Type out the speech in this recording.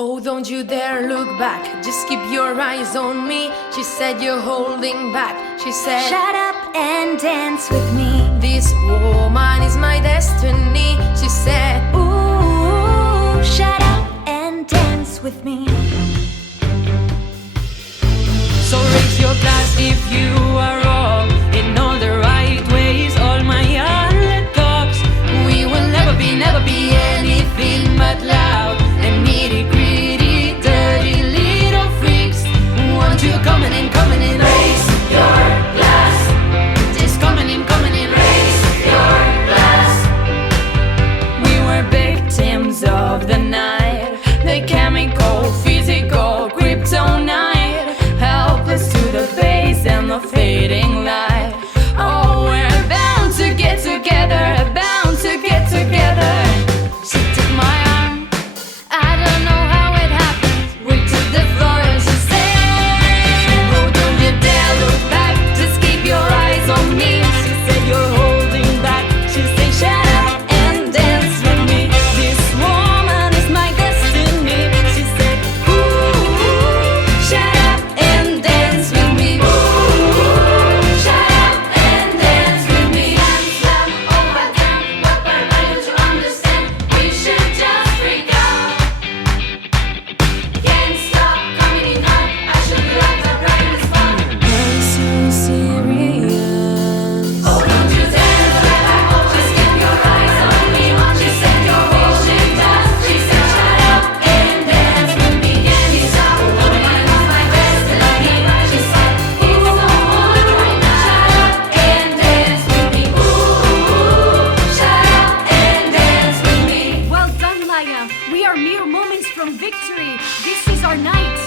Oh, don't you dare look back, just keep your eyes on me. She said you're holding back. She said, shut up and dance with me. this woman is my destiny. She said, Ooh, shut up and dance with me. so raise your glass if you are wrong in all the right ways. All my young cops, we will never be anything but loud and nitty-gritty, dirty little freaks. Want you coming in, raise your glass. Just coming in, raise your glass. We were victims of the night, the chemical, physical, kryptonite, helpless to the face and the fading light. Oh, we're bound to get together, bound to get together. She took my arm, I don't know how it happened. We took the floor and she said, oh, don't you dare look back, just keep your eyes on me. She said you're holding back. She said shut up and dance with me. This woman is my destiny. She said, ooh, shut up and dance with me. Ooh, shut up and dance with me. Slam, over time, but we're ready to understand. We should just freak out. Can't stop coming in hot. I should be locked up right in this spot. I'm so serious. Oh, don't you dare look back. Just keep your eyes on me. She said you're holding back. She said shut up and dance with me. Can't stop. Woman is my destiny. She said it's so on right now. Shut up and dance with me. Ooh, shut up and dance with me. Well done, Laya. We are mere moments from victory. This is our night.